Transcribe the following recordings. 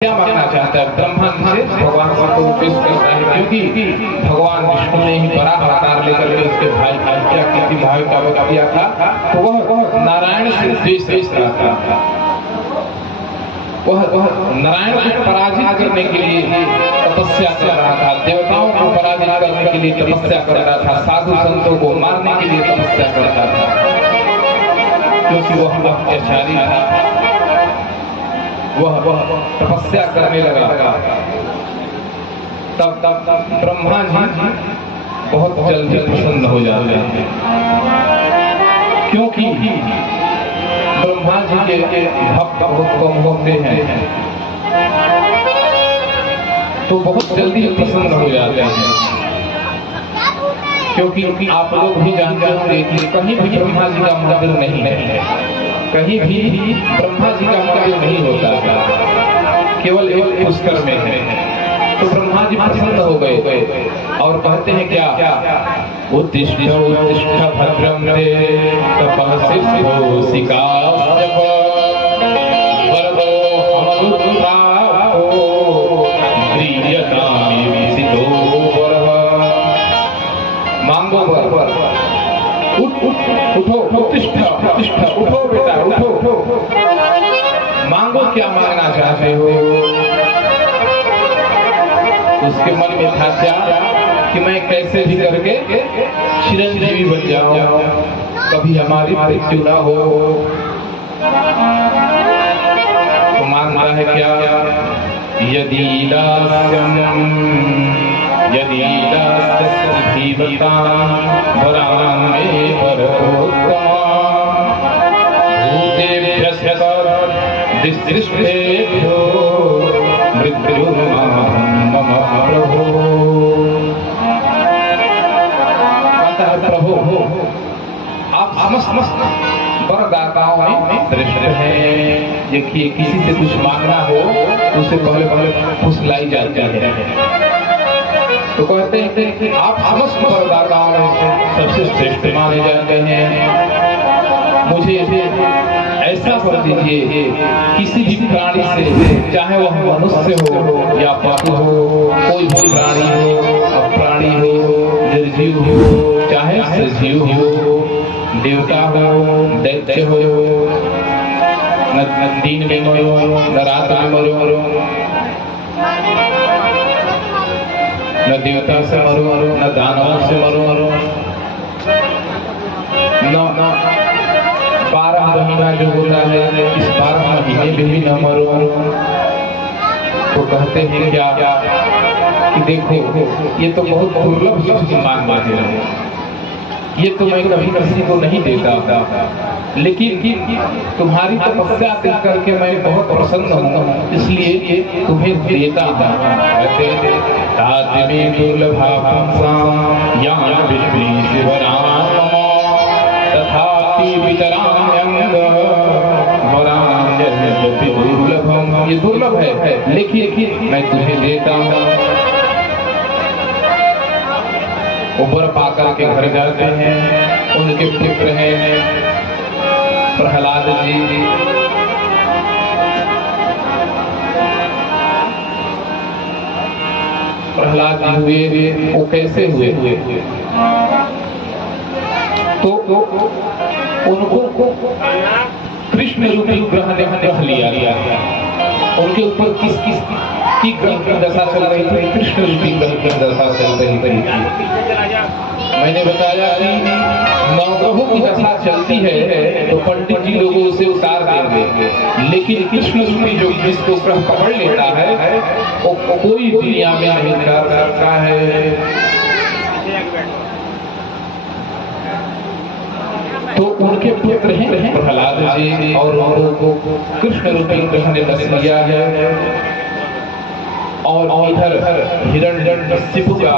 क्या मांगना चाहता है? ब्रह्मा से भगवान को पेश करता है, क्योंकि भगवान विष्णु ने ही बड़ा अवतार लेकर के उसके भाई क्या किसी भाई का वध किया था, तो वह नारायण से द्वेष रहा था। वह नारायण को पराजित करने के लिए तपस्या कर रहा था, देवताओं को पराजित करने के लिए तपस्या कर रहा था, साधु संतों को मारने के लिए तपस्या कर रहा था, क्योंकि वह अत्याचारी था। वह तपस्या करने लगा। तब ब्रह्मा जी बहुत जल्दी प्रसन्न हो जाते हैं, क्योंकि ब्रह्मा जी के भक्त बहुत कम होते हैं, तो बहुत जल्दी प्रसन्न हो जाते हैं। क्योंकि आप लोग भी जानते होंगे कि कहीं भी ब्रह्मा जी का मंदिर नहीं है, कहीं भी ब्रह्मा जी का मंदिर नहीं होता, केवल एक पुष्कर में है। तो ब्रह्मा जी प्रसन्न हो गए और कहते हैं क्या, उत्तिष्ठ उत्तिष्ठ भद्रं ते तपःसिद्धोऽसिका मांगो वर, उठो उत्तिष्ठ, उठो बेटा उठो, मांगो क्या मांगना चाहते हो। उसके मन में था क्या कि मैं कैसे भी करके चिरंजीवी बन जाऊं, कभी हमारी मृत्यु न हो। तो मांगता है क्या, यदि प्रभु आप समस्त वरदाताओं में श्रेष्ठ हैं। देखिए, किसी से कुछ मांगना हो तो उसे पहले फुसलाई जाती है, तो कहते हैं कि आप समस्त वरदाताओं में सबसे श्रेष्ठ माने जाते हैं। मुझे ऐसा कर दीजिए, किसी भी प्राणी से, चाहे वह मनुष्य हो या पशु हो, कोई भी प्राणी हो, अप्राणी हो, निर्जीव हो, चाहे सजीव हो, देवता हो, दैत्य हो, न दिन में मरो न रात में मरो, न देवता से मरो न दानव से मरो, न 12 महीना जो होता है, इस 12 महीने में भी न मरो। तो कहते हैं क्या कि देखो, ये तो बहुत दुर्लभ चीज मांग मांगे हैं, ये तो मैं कभी किसी को नहीं देता, लेकिन तुम्हारी तपस्या देख करके मैं बहुत प्रसन्न हूँ, इसलिए तुम्हें देता हूँ। ये दुर्लभ है, लेकिन मैं तुम्हें देता हूँ। ऊपर पाकर के घर जाते हैं, उनके पुत्र हैं प्रहलाद जी। प्रहलाद जी हुए, वो कैसे हुए? तो उनको कृष्ण रूपी ग्रह ने लिया गया। उनके ऊपर किस की ग्रह की दशा चल रही थी? कृष्ण रूपी ग्रह की दशा चल रही थी। मैंने बताया कि नवग्रहों की दशा चलती है तो पंडित जी लोगों उसे उतार देंगे, लेकिन कृष्ण रूपी जो जिसको ग्रह पकड़ लेता है वो कोई दुनिया में नहीं कर सकता है। तो उनके पुत्र हैं प्रहलाद जी, और उनको कृष्ण रूपी ग्रह ने बस लिया है। और इधर हिरण्यकशिपु का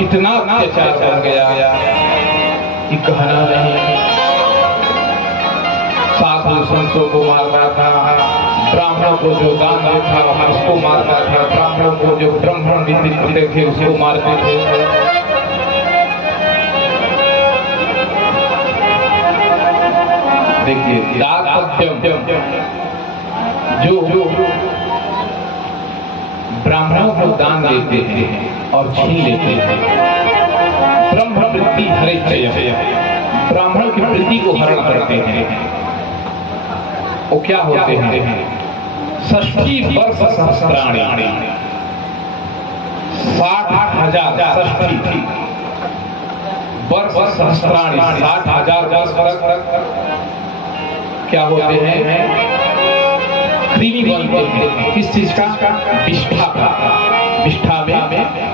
इतना अत्याचार हो गया कि कहना नहीं। साधु संतों को मारता था, ब्राह्मणों को जो दान देता था उसको मारता था, ब्राह्मणों को जो ब्राह्मण नीति करते थे उसको मारते थे। देखिए, दातव्यम जो ब्राह्मणों को दान देते हैं और छीन लेते हैं। ब्रह्म वृत्ति हरे चय, ब्राह्मण की वृत्ति को हरण करते हैं। वो क्या होते हैं? 60 वर्ष सहस्त्राणी, 60,000 वर्ष सहस्त्राणी, 60,000 वर्ष तक क्या होते हैं? कृमि बनते हैं। किस चीज का? विष्ठा का। विष्ठा में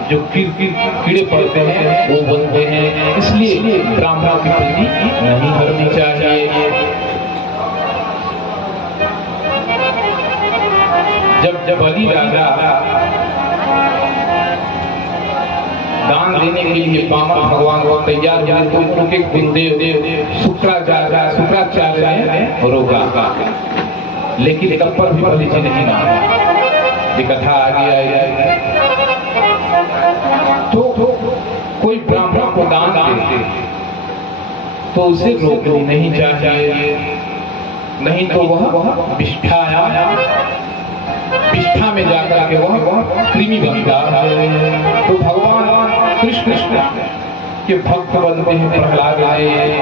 जो कीड़े पड़ते हैं वो बनते हैं। इसलिए ब्राह्मण की वृत्ति नहीं करनी चाहिए। जब बलि राजा दान देने के लिए वामन भगवान को तैयार हुए तो उनके गुरुदेव शुक्राचार्य ने रोका, लेकिन तब पर भी बलि जी नहीं माना। ये कथा आगे आएगी। तो कोई ब्राह्मण को दान देते तो उसे रोकनी नहीं चाहिए, नहीं तो वह विष्ठा में जाकर के वह कृमि बनता है। तो भगवान कृष्ण के भक्त बनते हैं प्रहलाद आए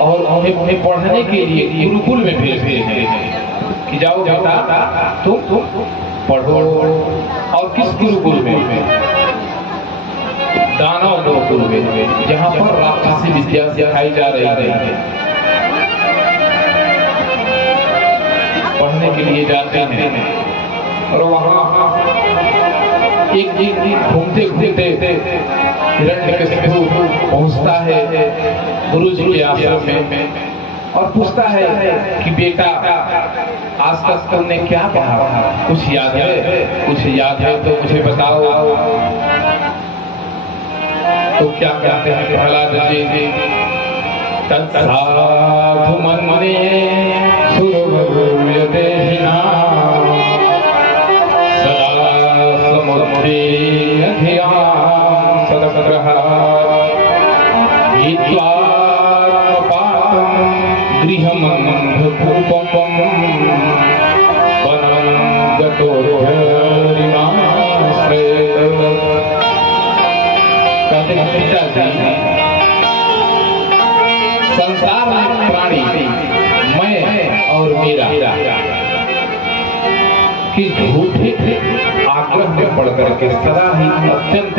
और उन्हें पढ़ने के लिए गुरुकुल में भेजते हैं कि जाओ बेटा तुम पढ़ो। और किस गुरुकुल में? दानव गुरुकुल में, जहाँ पर राक्षसी विद्या सिखाई जा रही है। पढ़ने के लिए जाते हैं और वहाँ एक घूमते घूमते हिरण्यकशिपु पहुँचता है गुरु जी के आश्रम में और पूछता है कि बेटा आज तक तुमने क्या पढ़ा? कुछ याद है? कुछ याद है तो मुझे बताओ। तो क्या कहते हैं प्रहलाद जी? तत्साधु मन्ये सुरवरुण्यदेहिना सदा समुद्रे अधियां सदग्रह हित्वात्मपातं गृहमन्धकूपम् वनं गतोर्हरिमाश्रयेत्। कहते हैं पिताजी, संसार में प्राणी मैं और मेरा कि झूठे आग्रह में पड़कर के सदा ही अत्यंत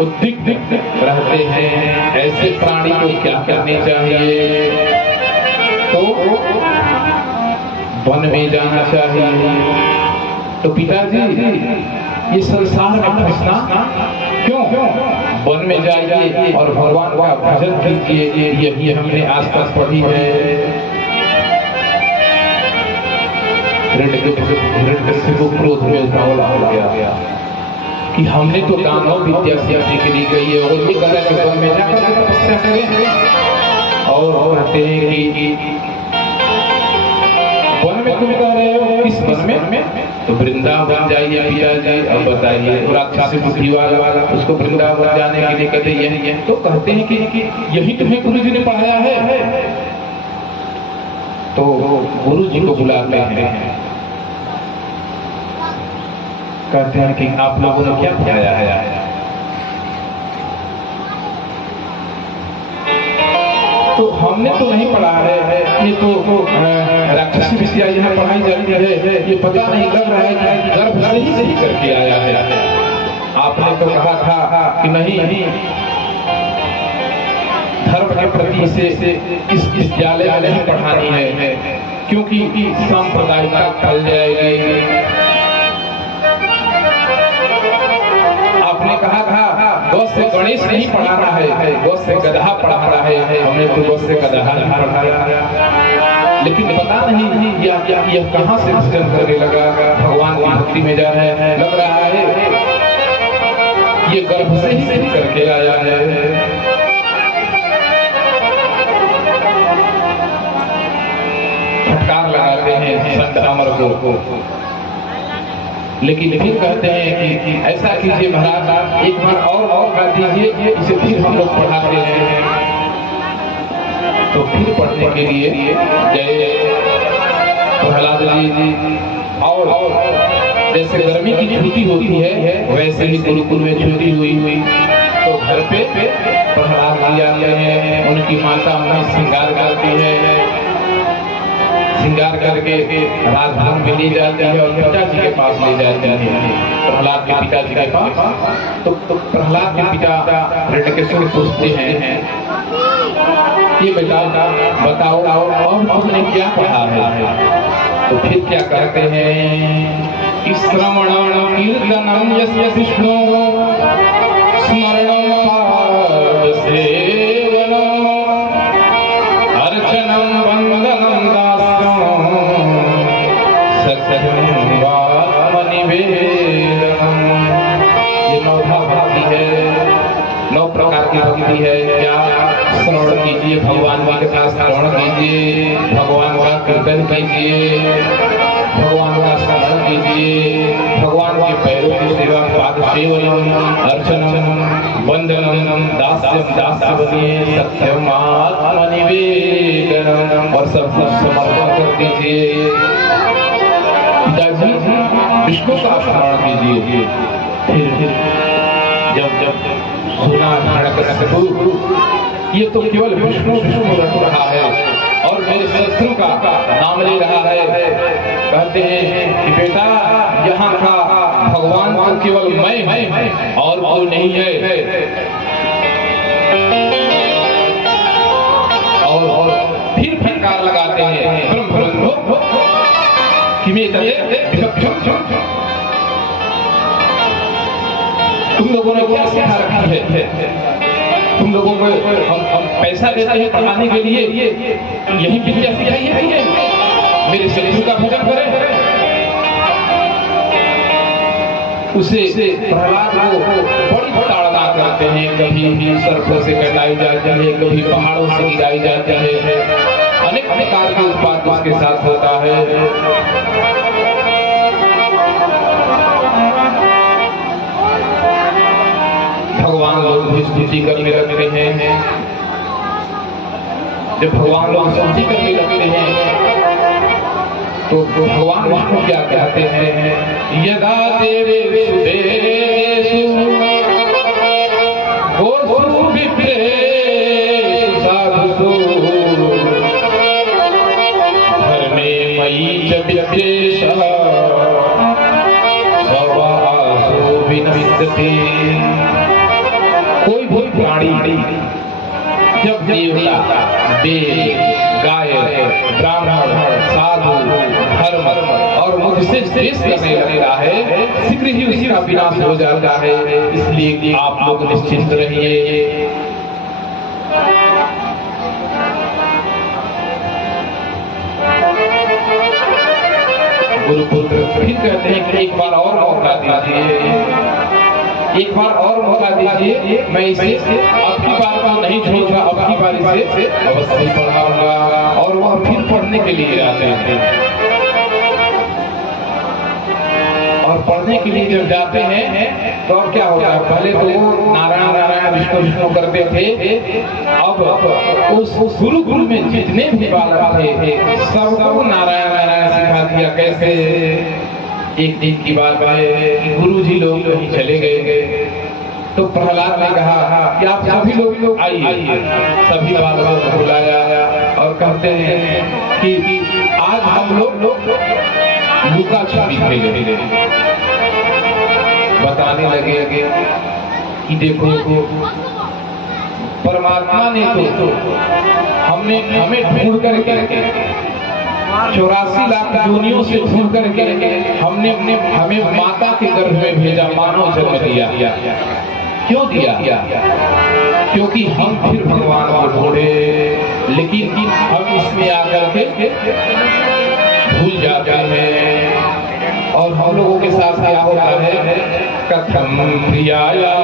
उद्विग्न रहते हैं। ऐसे प्राणी को क्या करने चाहिए? तो वन में जाना चाहिए। तो पिताजी ये संसार में फंसना क्यों? वन में जाइए और भगवान का भजन कीजिए। यही हमने आज तक पढ़ी है। हिरण्यकशिपु क्रोध में उतावला हो गया कि हमने तो दानव विद्या सीखने के लिए गई है और ये कह के वन में जाकर तपस्या करें। और कहते हैं कि वन में तुम कह रहे हो, किस वन में? तो वृंदावन जाइए पिताजी। अब बताइए, राक्षसी बुद्धि वाला उसको वृंदावन जाने के लिए कहते यही। तो कहते हैं कि यही तुम्हें गुरु जी ने पढ़ाया है। तो गुरु जी को बुलाते हैं, कहते हैं कि आप लोगों ने क्या पढ़ाया है? तो हमने तो नहीं पढ़ा है, ये तो राक्षसी विद्या यहाँ पढ़ाई जाती है। ये पता नहीं लग रहा है कि गर्भ से ही सही करके आया है। आपने तो कहा था कि नहीं धर्म के प्रति से इस विद्यालय में नहीं पढ़ानी है क्योंकि सांप्रदायिकता फैल जाएगी। आपने कहा था गौ से गणेश नहीं पढ़ाना है, गौ से गधा पढ़ाना है। हमने तो गौ से गधा नहीं पढ़ाया, लेकिन पता नहीं यह कहाँ से भजन करने लगा, भगवान की भक्ति में जा रहा है। लग रहा है ये गर्भ से ही सही करके आया है। फटकार लगाते हैं संत अमर को, लेकिन फिर कहते हैं कि ऐसा कीजिए महाराज, एक बार और गा दीजिए, इसे फिर हम लोग पढ़ाते हैं। तो फिर पढ़ने के लिए जय प्रहलाद जी और जैसे गर्मी की छुट्टी होती है वैसे ही गुरुकुल में छुट्टी हुई तो घर पे प्रहलाद ले जाते हैं, उनकी माता उन्हें श्रृंगार करती है, श्रृंगार करके राजभवन में ले जाते हैं और पिताजी के पास ले जाते हैं, प्रहलाद के पिताजी के पास। तो प्रहलाद के पिता हिरण्यकशिपु से पूछते हैं, ये बेटा बताओ और तुमने क्या पढ़ा है? तो फिर क्या कहते हैं, श्रवणं कीर्तनं यस्य विष्णु स्मरणं पाद सेवनं अर्चनं वंदनं दास्यं सत्यं आत्मनिवेदनम्। ये 9 भक्ति है, 9 प्रकार की भक्ति है। क्या श्रवण कीजिए, भगवान की कथा श्रवण कीजिए, भगवान का कीर्तन कीजिए, भगवान का स्मरण कीजिए, भगवान के पैरों की सेवा, पाद सेवनम, अर्चनम, वंदनम, दास्यम दास्य बनिए, सत्यम आत्मनिवेदनम, और सब कुछ समर्पण कर दीजिए। पिताजी विष्णु का स्मरण कीजिए। फिर जब सुना हिरण्यकशिपु ये तो केवल विष्णु विष्णु रट रहा है और मेरे शत्रु का नाम ले रहा है, कहते हैं कि बेटा यहाँ का भगवान तो केवल मैं और कोई नहीं है। और फिर फटकार लगाते हैं, ब्रह्म ब्रह्म कि मैं तुम लोगों ने क्या सिखा रखा है? तुम लोगों को हम पैसा देते हैं पढ़ाने के लिए, यही विद्या सिखाई है? मेरे शत्रु का भजन करें। उसे प्रहलाद को बड़ी ताड़ना करते हैं, कभी सर्पों से कटाई जाती है, कभी पहाड़ों से गिराई जाती है, अनेक प्रकार के उत्पाद उसके साथ होता है। भगवान लोग भी स्तुति करने लगते हैं। जब भगवान लोग स्तुति करने लगते हैं तो भगवान विष्णु क्या कहते हैं, यदा देवे सुदेवेषु गोषु विप्रेषु साधुषु धर्मे मयि च विद्वेषः स्वभावो विनश्यति। कोई भी प्राणी जब देवता, वेद, गायक, ब्राह्मण, साधु, धर्म और मुझसे द्वेष करने लगता है, शीघ्र ही उसका विनाश हो जाता है। इसलिए आप लोग निश्चिंत रहिए। गुरुपुत्र फिर कहते हैं कि एक बार और मौका दीजिए, एक बार और मौका दीजिए, मैं इसे अब की बार को नहीं छोड़ूंगा, अब की बार इसे अवश्य पढ़ाऊंगा। और वह फिर पढ़ने के लिए आते हैं और पढ़ने के लिए जब जाते हैं तो अब क्या होता है, पहले तो वो नारायण नारायण विष्णु विष्णु करते थे, अब उस गुरुकुल में जितने भी बालक थे सबको नारायण नारायण सिखा दिया। कैसे? एक दिन की बात है कि गुरुजी लोग कहीं चले गए तो प्रहलाद ने कहा कि आप सभी लोग आइए। सभी बालकों को बुलाया और कहते हैं कि आज हम लोग लुका छिपी खेलेंगे। बताने लगे कि देखो परमात्मा ने तो हमें ढूंढ करके 84 लाख योनियों से ढूंढ करके हमें माता के गर्भ में भेजा, मानव जन्म दिया। क्यों दिया? क्योंकि हम फिर भगवान को ढूंढे, लेकिन हम इसमें आकर के भूल जाते हैं। और हम लोगों के साथ क्या होता है, कथम प्रियाया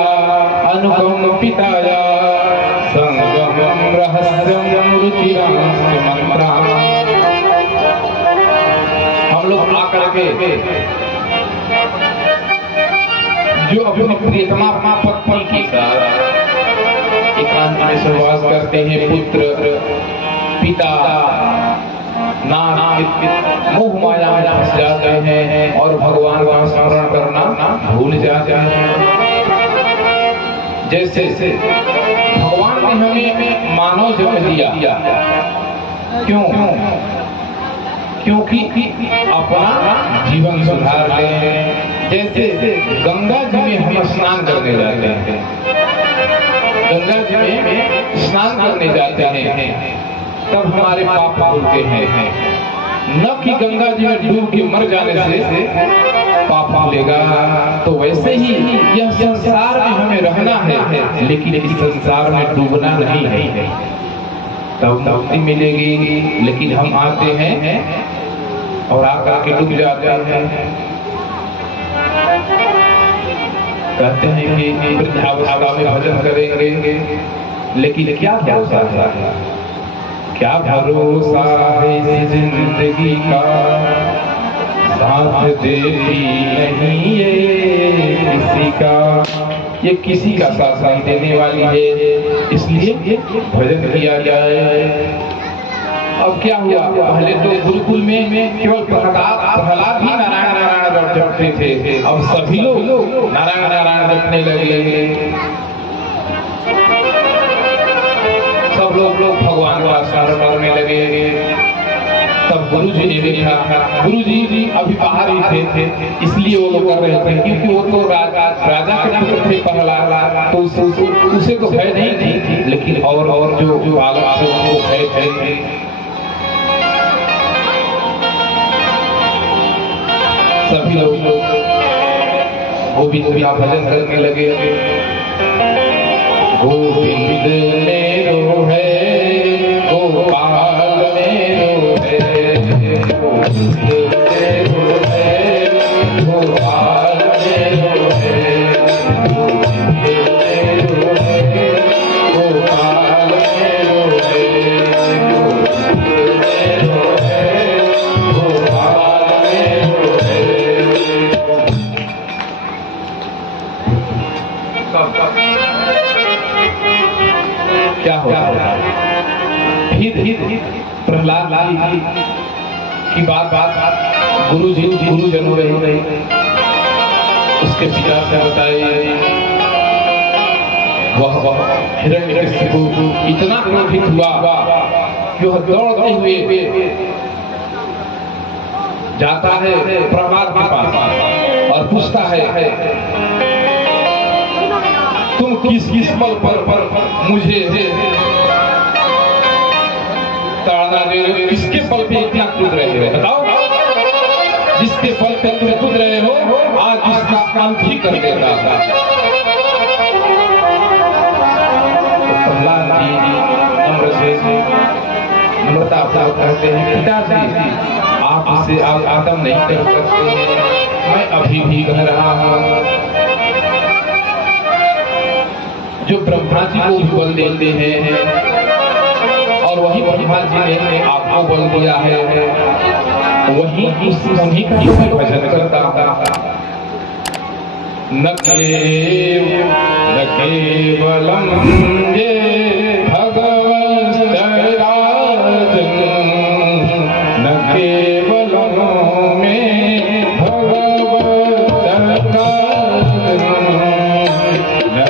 अनुकंपिताया संगम रहस्यम रुचिराम मंत्राम। हम लोग आकर के जो अपनी प्रियतमा पत्नी के साथ एकांत में सहवास करते हैं, पुत्र, पिता, ना मोह माया में फंस जाते हैं और भगवान का स्मरण करना भूल जाते हैं। जैसे भगवान ने हमें मानव जन्म दिया, क्यों? क्योंकि अपना जीवन सुधार लें। जैसे गंगा जी में हम स्नान करने जाते हैं, गंगा जी में स्नान करने जाते हैं, तब हमारे पाप धुलते हैं। न कि गंगा जी में डूब के मर जाने से पाप धुलेगा। तो वैसे ही यह संसार में हमें रहना है, लेकिन इस संसार में डूबना नहीं है, तब मुक्ति मिलेगी। लेकिन हम आते हैं और आकर के डूब जाते हैं। कहते हैं कि वृद्धावस्था में भजन करेंगे, लेकिन क्या भरोसा है, क्या भरोसा है जिंदगी का, साथ देती नहीं ये किसी का, ये किसी का साथ नहीं देने वाली है, इसलिए भजन किया जाए। अब क्या हुआ, पहले तो गुरुकुल में केवल प्रहलाद ही नारायण नारायण जपते थे, अब सभी लोग नारायण नारायण जपने लगे। सब लोग भगवान का स्मरण करने लगे। तब गुरु जी ने देखा, गुरु जी अभी बाहर ही थे, इसलिए वो लोग कर रहे थे, क्योंकि वो तो राजा के पुत्र थे प्रहलाद, तो उसे तो भय नहीं थी, लेकिन और जो आगे थे उनको भय थे। सभी लोग गोविंद का भजन करने लगे। गोविंद मेरो है, गोपाल मेरो है, गोविंद मेरो है, गोपाल मेरो है, गोविंद मेरो है, गोपाल मेरो है, गोविंद मेरो है, गोपाल मेरो है। क्या होता है? फिर प्रहलाद की बात गुरुजन हो रही, उसके पिता से बताई। वह हिरण्यकशिपु इतना क्रोधित हुआ कि वह दौड़ते हुए जाता है प्रहलाद के पास और पूछता है, तुम किस पल पर मुझे ताड़ना दे रहे हो? किसके पल पे इतना कूद रहे हो? बताओ, जिसके पल पे तुम कूद रहे हो, आज इसका काम ठीक कर देता था। प्रहलाद जी नम्र से नम्रता कहते हैं, पिताजी आप इसे आदम नहीं कर सकते, मैं अभी भी कह रहा हूँ। जो ब्रह्मा जी को भी बल देते हैं और वही ब्रह्मा जी ने आपको बल दिया है, वही उन्हीं का ही भजन करता था। न केवलम ये भगवत राजन, न केवलम में भगवत राजन, न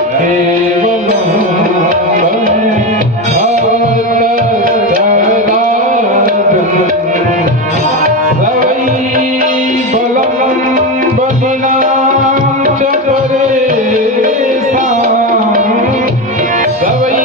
सवई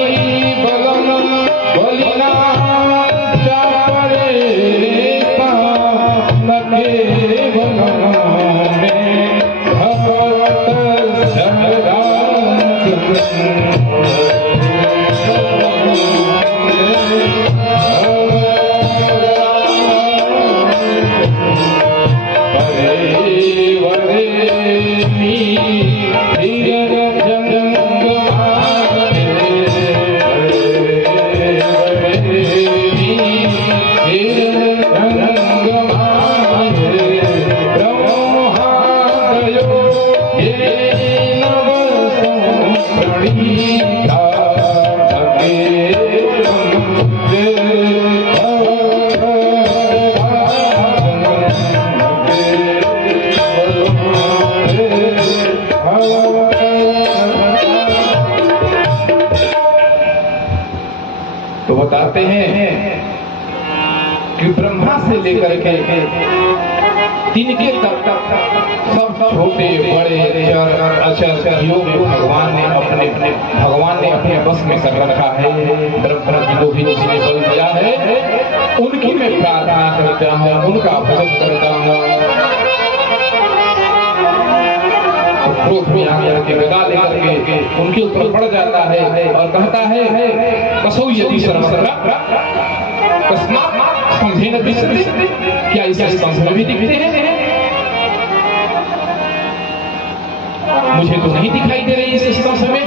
लेकर के तिनके तक सब छोटे बड़े अचर जीवों में भगवान ने अपने बस में कर रखा है। ब्रह्मा जी को भी जिसने बल दिया है उनकी मैं प्रार्थना करता हूँ, उनका भजन करता हूँ। क्रोध में आकर के गदा लेकर के उनके ऊपर पड़ जाता है और कहता है कसौ यदि सर्वत्र कस्मात् स्तंभेन दृश्यते, क्या इस स्तंभ में भी दिखते हैं? मुझे तो नहीं दिखाई दे रही इस स्तंभ में।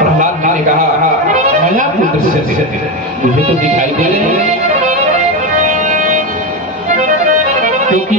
प्रहलाद जी ने कहा मया तो दृश्यते, मुझे तो दिखाई दे रहे हैं, क्योंकि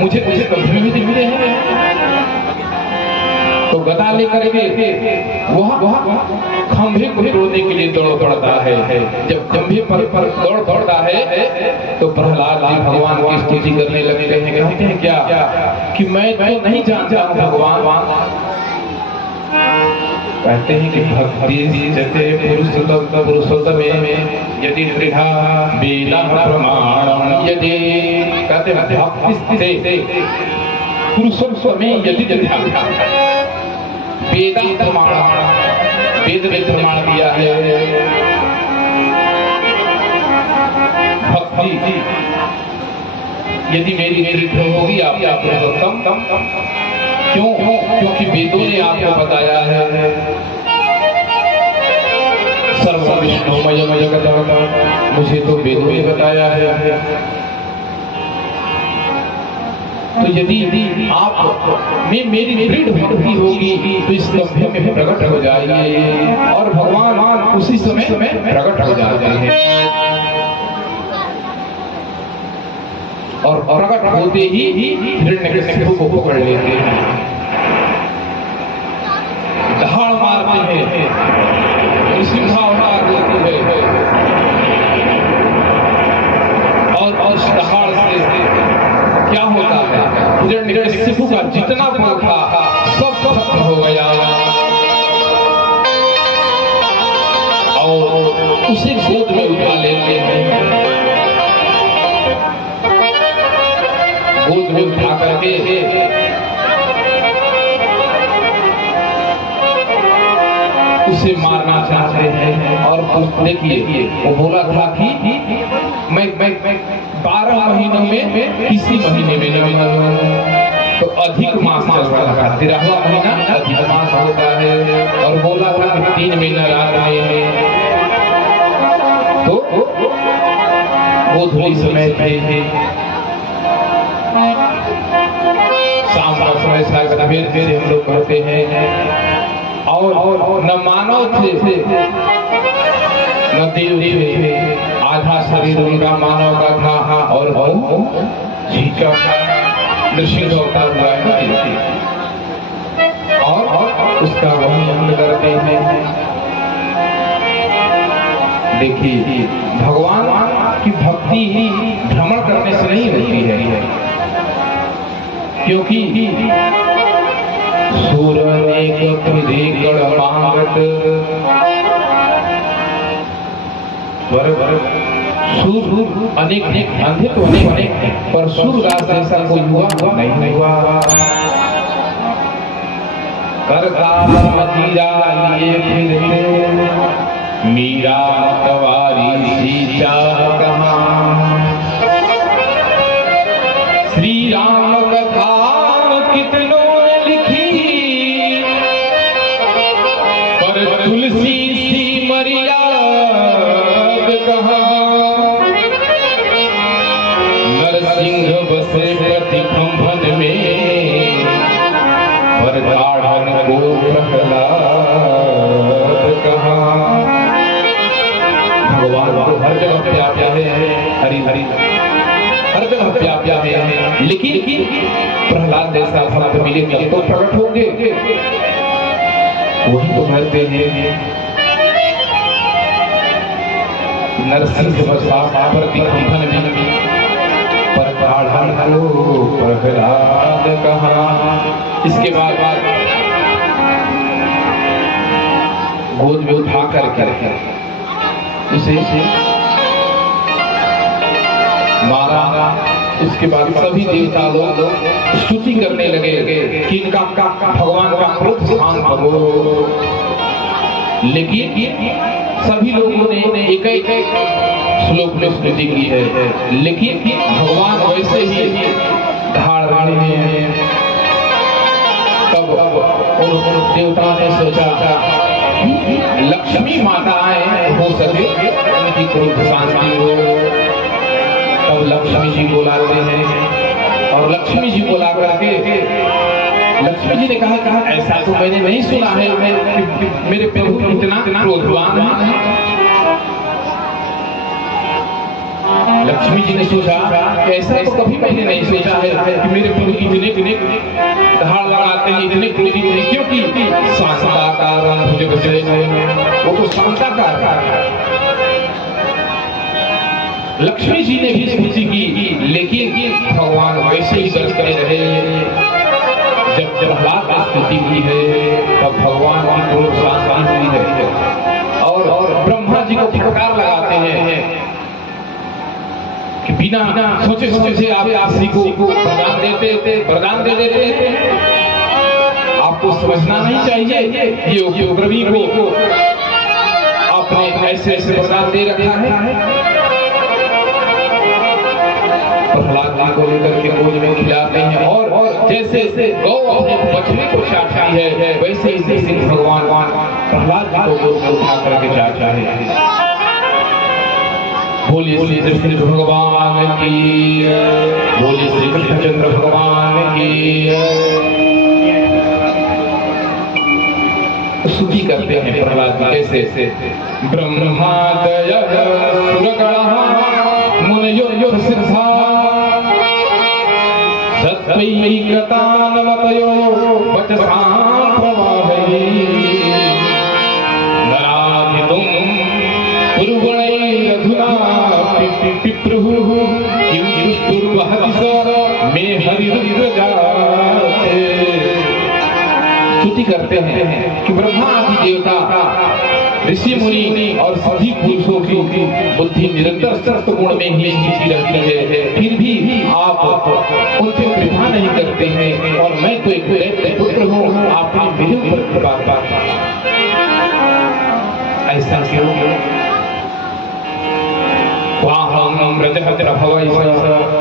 मुझे कभी भी मिले हैं। तो गदा लेकर के वह खंभे को तोड़ने के लिए दौड़ता है। जब खंभे पर दौड़ता है तो प्रहलाद जी भगवान की स्तुति करने लगते हैं। कहते हैं क्या कि मैं तो नहीं जानता हूँ भगवान। कहते हैं कि भक्ति जते पुरुषोत्तम यदि दृढ़ा वेदा प्रमाणम, यदि कहते हैं भक्ति से पुरुषोत्तम यदि दृढ़ा वेदा प्रमाण, वेद में प्रमाण दिया है। भक्ति यदि मेरी दृढ़ होगी आपका पुरुषोत्तम, क्यों? क्योंकि वेदों ने आपको बताया है सर्व विष्णुमय जगत, मुझे तो वेदों ने बताया है। तो यदि आप में मेरी दृढ़ भक्ति होगी तो इस स्तंभ में प्रकट हो जाइए, और भगवान उसी समय प्रकट हो जाते हैं। और प्रकट होते ही हिरण्यकशिपु को पकड़ लेते हैं, दहाड़ मारते हैं, सिंहावतार लेते हैं और उस दहाड़ से क्या होता है? हिरण्यकशिपु का जितना बल था सब खत्म हो गया और उसे गोद में उठा लेते हैं। गोद में उठा करके उसे मारना चाहते हैं। और देखिए वो बोला था कि मैं 12 महीनों में किसी महीने में नहीं मरूं, तो अधिक मास चल रहा था, 13वां महीना अधिक मास होता है। और बोला था कि 3 महीना रात में, तो वो धोई समय थे, शाम का समय फिर हम लोग करते हैं। और न मानव थे न देव थे, आधा शरीर उनका मानव का था और जीता नृसिंह अवतार हुआ है और उसका वही हम करते हैं। देखिए भगवान की भक्ति भ्रमण करने से नहीं होती है, क्योंकि सूर अनेक गण मांगत सूर अनेक अंधे तो अनेक पर सूरदास जैसा कोई हुआ नहीं हुआ। करता मतीरा लिए फिरते मीरा कवारी सीता कहाँ, श्री राम कथा कितनों ने लिखी पर से प्रतिकंपन में पर गाढ़न को प्रहलाद कहा। भगवान तो हर जगह व्याप्य है, हरि हरि हर जगह व्याप्य है, लेकिन प्रहलाद जैसा भक्त मिले तब तो प्रकट होंगे। वही तो कहते हैं नरसिंह प्रतिकंपन में पर गाढ़न को प्रहलाद कहा। इसके बाद गोद में उठा कर उसे मारा। उसके बाद सभी देवता लोग स्तुति करने लगे कि इनका भगवान का क्रोध शांत हो। लेकिन सभी लोगों ने एक एक श्लोक में स्तुति की है, लेकिन भगवान वैसे ही ढाल रहे हैं। तब उन देवताओं ने सोचा लक्ष्मी माताएं हो सके उनकी क्रोध शांति हो। तब लक्ष्मी जी बुलाते हैं और लक्ष्मी जी बुला करके लक्ष्मी जी ने कहा ऐसा तो मैंने नहीं सुना है कि मेरे प्रभु इतना क्रोधवान है। लक्ष्मी जी ने सोचा ऐसा तो कभी मैंने नहीं सोचा है कि मेरे प्रभु इतने धाड़ लगाते हैं, इतने क्रोधित हैं, क्योंकि शांताकार वो तो शांताकार है। लक्ष्मी जी ने भी स्तुति की, लेकिन भगवान वैसे ही बरसते रहे। जब प्रहलाद ने स्तुति की है तब भगवान की क्रोध शांति हुई है और ब्रह्मा जी को फटकार लगाते हैं कि बिना सोचे समझे आप किसी को वरदान दे देते। आपको समझना नहीं चाहिए ये उपद्रवी को आपने ऐसे वरदान दे रखा है। प्रहलाद को लेकर के गोद में खिलाते हैं और जैसे गौ अपने बछड़े को चाटती है वैसे इसी सिंह भगवान प्रहलाद को गोद में उठा करके चाटता है। बोलिए श्री कृष्ण भगवान की, बोलिए श्री कृष्णचंद्र भगवान की। स्तुति करते हैं प्रहलाद कैसे ब्रह्मादय मुनयो सिद्धा सत्वैकतानवतयो वचसां प्रवाहै नराधितुं पुरुगुणैरधुना पिप्रुः किं दुष्टुर्वहति स मे हरिरुद्रजाते। स्तुति करते हैं कि ब्रह्मा आदि देवता ऋषि मुनि और सभी पुरुषों की बुद्धि निरंतर सत्व गुण में ही जीती रहती है, फिर भी आप उन पर कृपा नहीं करते हैं और मैं तो एक दैत्य पुत्र हूँ, आपने मेरे ऊपर कृपा करता। ऐसा क्यों? वाहं व्रजहत्रभवै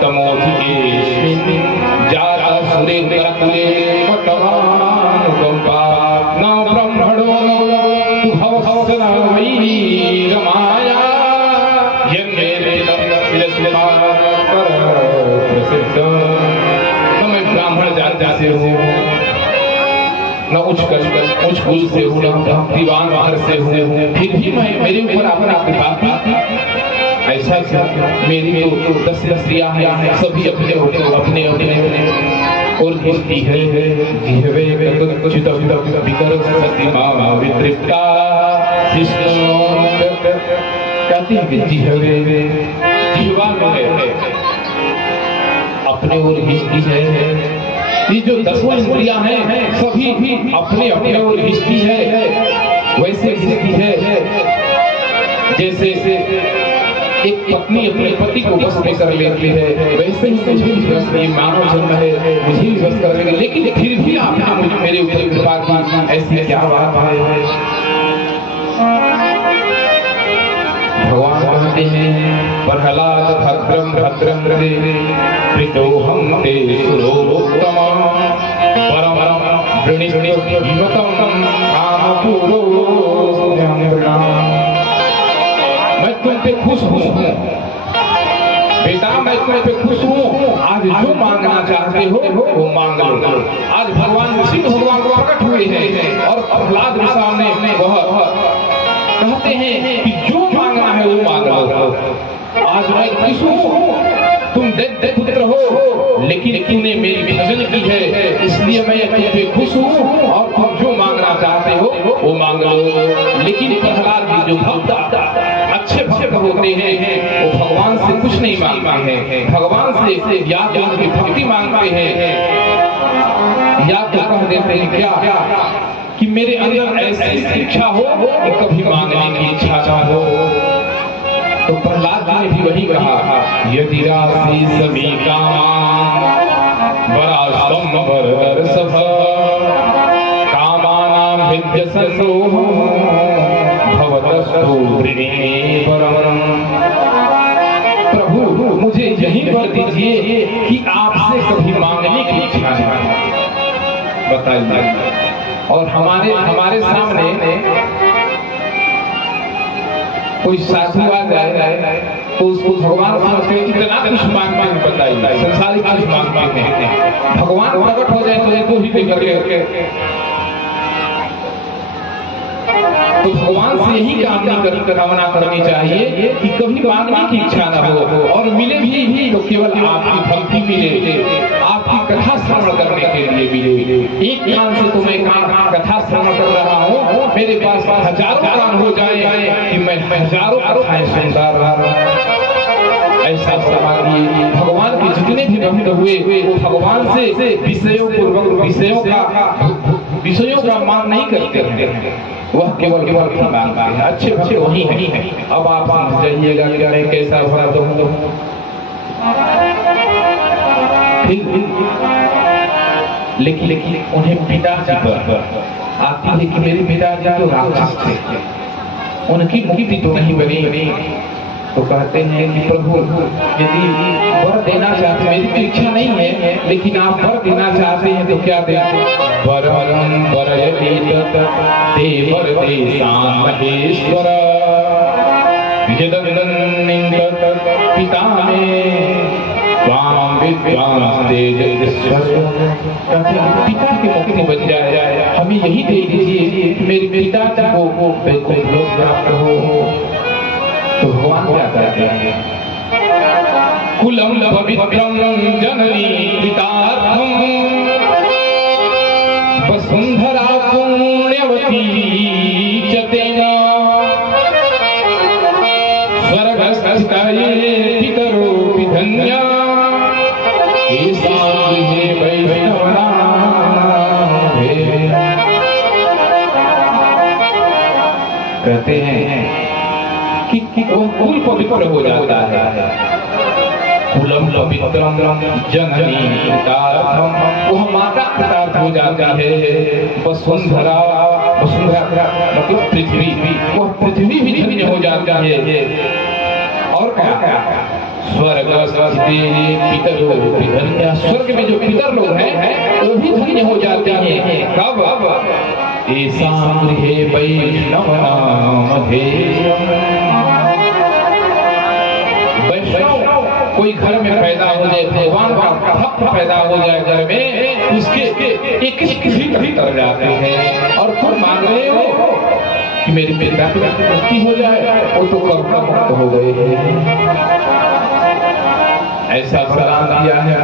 तमोधिकेऽस्मिन् जारासुरेन्द्रकुले वटवानुकम्पा न ब्रह्मणो माया मैं ब्राह्मण जाति से हूँ, न उच्च कुल से हूँ, न भक्तिवान बाहर से हूँ, फिर भी मैं मेरे ऊपर अपना कृपा की। ऐसा क्या? मेरी तो 10 स्त्रियां हैं, सभी अपने अपने और हिस्ती है जिहवे चित विकर सतिमा वितृप्ता कहती है कि जिहवा में है अपने और हिस्ती है। ये जो 10 इंद्रियां हैं सभी अपने अपने और हिस्ती है। वैसे हिस्ती है जैसे एक पत्नी अपने पति को बस में कर लेती है, वैसे ही मुझे भी बस ये मानव जन्म है, मुझे भी बस कर लेगा। लेकिन फिर भी आपने मुझे मेरे ऊपर कृपा की, ऐसी क्या बात है? भगवान कहते हैं प्रहलाद भद्रम भद्रम प्रीतोहम ते सुरोत्तम परम वृणिवतम कामपूरो। मैं तुम पे खुश हूँ, बेटा मैं तुम पे खुश हूँ, आज जो मांगना चाहते हो वो मांग लो। आज भगवान विष्णु भगवान प्रकट हुए हैं और प्रहलाद के सामने वह कहते हैं कि जो मांगना है वो मांग लो। आज मैं खुश हूँ, तुम दैत्य पुत्र हो, लेकिन तुमने मेरी भजन की है, इसलिए मैं तुम पे खुश हूँ और तुम जो मांगना चाहते हो वो मांग लो। लेकिन प्रहलाद जी जो भक्त अच्छे भक्त होते हैं वो भगवान से कुछ नहीं मांगते हैं, भगवान से या तो उनकी भक्ति मांगते हैं या तो कह देते हैं क्या कि मेरे अंदर ऐसी इच्छा हो कि कभी मांगने की इच्छा ना हो। तो प्रहलाद जी ने भी वही कहा, यदि राशि सभी कामा बड़ा संभर सभ कामानां विद्य संरोह भवतस्तु वृणीवरम। प्रभु मुझे यही वर दीजिए कि आपसे कभी मांगने की इच्छा है। बताइए, और हमारे सामने कोई साधु आ जाए तो उसको भगवान समझ के इतना कुछ मांगते हैं, बताइए संसारिक कुछ मांगते हैं, भगवान प्रकट हो जाए तो ये तो ही देकर के। तो भगवान से यही कामना करनी चाहिए कि कभी मांगने की इच्छा न हो, और मिले भी तो केवल आपकी भक्ति मिले, आपकी कथा श्रवण करने के लिए मिले। एक कान से तो मैं कथा श्रवण कर रहा हूँ, मेरे पास हजारों कान हो जाए कि मैं हजारों कथाएं सुनता रहा। ऐसा समाधि भगवान के जितने भी भक्त हुए वो भगवान से विषयों का मांग नहीं करते हैं, वह केवल मांगते हैं। अच्छे भक्त वही हैं। अब आप समझ जाइएगा कि मैं कैसा भरा दो। लेकिन उन्हें पिताजी पर आती है कि मेरे पिताजी तो राक्षस थे, उनकी मुक्ति तो नहीं बनी। तो कहते हैं कि प्रभु यदि वर देना चाहते, मेरी तो इच्छा नहीं है, लेकिन आप वर देना चाहते हैं तो क्या दें? वरम वरयति तत् देवर देशां महेश्वर यदन्निं तत् पिता मे त्वां विद्वांस तेजस्वर। पिता की मुक्ति बन जाए, हमें यही दे दीजिए, मेरे पिता को बिल्कुल लोक प्राप्त हो। तो भगवान क्या कहते हैं? कुलम पवित्रम जननी पितार्थम वसुंधरा पुण्यवती च तेना स्वर्गस्थये पितरो विधन्या येषां गृहे वैष्णवानां कहते हैं कि वो कुल पवित्र हो जाता है। कुलम पवित्रम जननी पितार्थम, वह माता पिता हो जाता है। वसुंधरा मतलब पृथ्वी, वह पृथ्वी भी धन्य हो जाता है। और क्या? स्वर्ग पितरो विधन्या, स्वर्ग में जो पितर लोग हैं वो भी धन्य हो जाते हैं। कब? येषां गृहे वैष्णवानां ध्येयम्। वैष्णव कोई घर में पैदा हो जाए, भगवान का भक्त पैदा हो जाए घर में, उसके एक भी कर जाते हैं। और तुम मान रहे हो कि मेरी पिता की मुक्ति हो जाए, वो तो कर्म मुक्त हो गए हैं। ऐसा वरदान दिया है